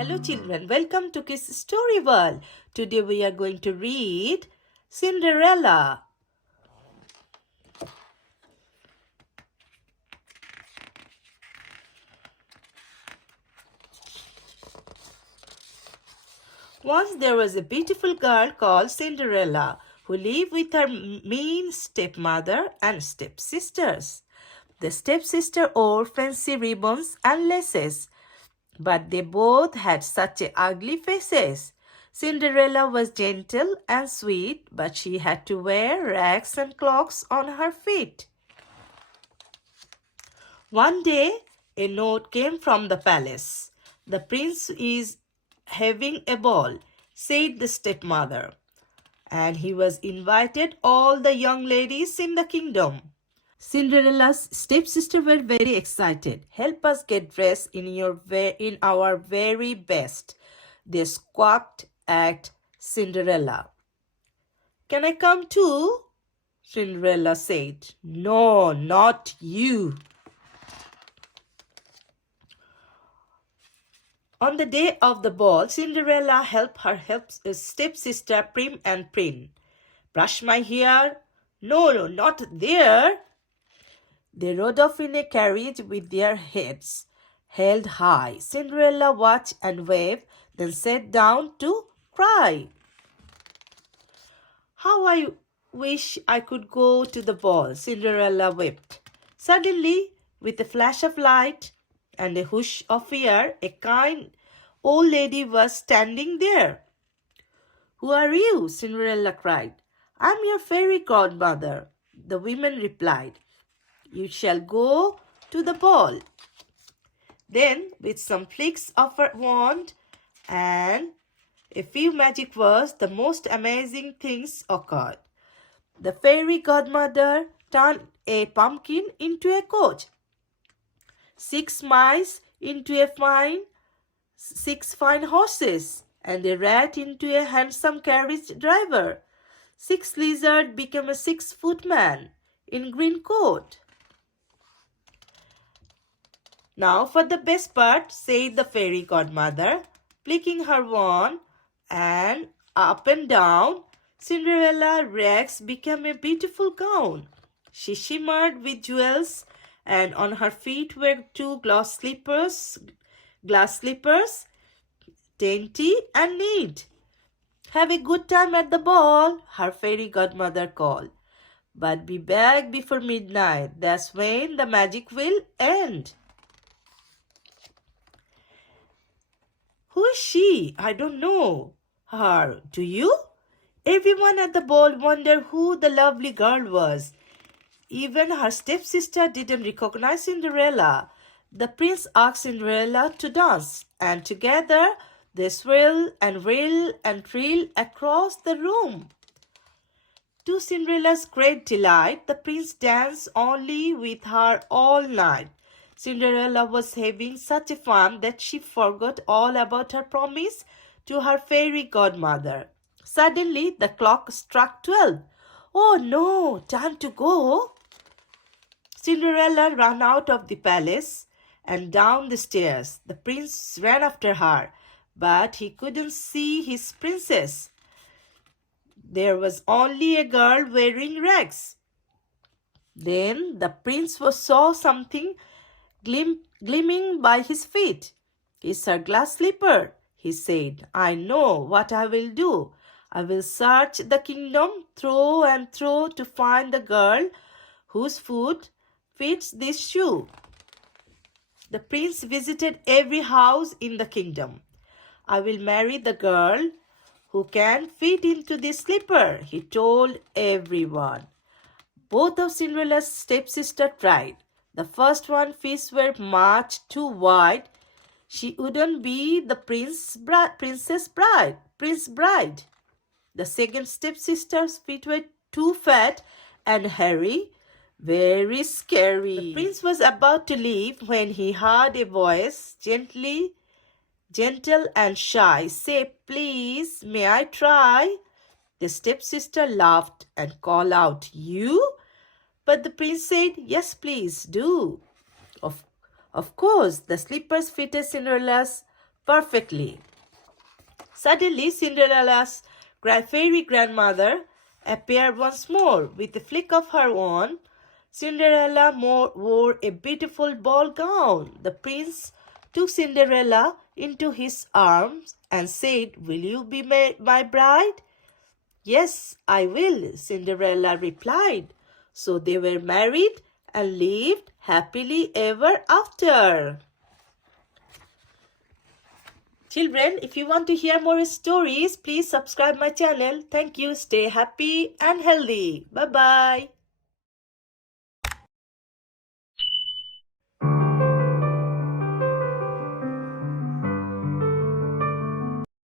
Hello children, welcome to Kids Story World. Today we are going to read Cinderella. Once there was a beautiful girl called Cinderella who lived with her mean stepmother and stepsisters. The stepsister wore fancy ribbons and laces, but they both had such ugly faces. Cinderella was gentle and sweet, but she had to wear rags and clogs on her feet. One day, a note came from the palace. "The prince is having a ball," said the stepmother, and he was invited all the young ladies in the kingdom. Cinderella's stepsister were very excited. "Help us get dressed in our very best," they squawked at Cinderella. "Can I come too?" Cinderella said. "No, not you." On the day of the ball, Cinderella helped her stepsister Prim and Prim. "Brush my hair." No, not there." They rode off in a carriage with their heads held high. Cinderella watched and waved, then sat down to cry. "How I wish I could go to the ball," Cinderella wept. Suddenly, with a flash of light and a whoosh of air, a kind old lady was standing there. "Who are you?" Cinderella cried. "I'm your fairy godmother," the woman replied. "You shall go to the ball." Then, with some flicks of her wand and a few magic words, the most amazing things occurred. The fairy godmother turned a pumpkin into a coach, 6 mice into six fine horses, and a rat into a handsome carriage driver. 6 lizards became a 6-foot man in green coat. "Now for the best part," said the fairy godmother, flicking her wand, and up and down Cinderella rags became a beautiful gown. She shimmered with jewels, and on her feet were 2 glass slippers, dainty and neat. "Have a good time at the ball," her fairy godmother called. "But be back before midnight. That's when the magic will end." "Who is she? I don't know her. Do you?" Everyone at the ball wondered who the lovely girl was. Even her stepsister didn't recognize Cinderella. The prince asked Cinderella to dance, and together they swirled and whirled and trilled across the room. To Cinderella's great delight, the prince danced only with her all night. Cinderella was having such a fun that she forgot all about her promise to her fairy godmother. Suddenly, the clock struck 12. "Oh no, time to go." Cinderella ran out of the palace and down the stairs. The prince ran after her, but he couldn't see his princess. There was only a girl wearing rags. Then the prince saw something gleaming by his feet. "It's her glass slipper," he said. "I know what I will do. I will search the kingdom through and through to find the girl whose foot fits this shoe." The prince visited every house in the kingdom. "I will marry the girl who can fit into this slipper," he told everyone. Both of Cinderella's stepsisters tried. The first one feet were much too wide. She wouldn't be the prince bride. The second stepsister's feet were too fat and hairy, very scary. The prince was about to leave when he heard a voice, gentle and shy, say, "Please, may I try?" The stepsister laughed and called out, "You?" But the prince said, "Yes, please, do." Of course, the slippers fitted Cinderella's perfectly. Suddenly, Cinderella's fairy grandmother appeared once more. With a flick of her wand, Cinderella wore a beautiful ball gown. The prince took Cinderella into his arms and said, "Will you be my bride?" "Yes, I will," Cinderella replied. So they were married and lived happily ever after. Children, if you want to hear more stories, please subscribe my channel. Thank you. Stay happy and healthy. Bye-bye.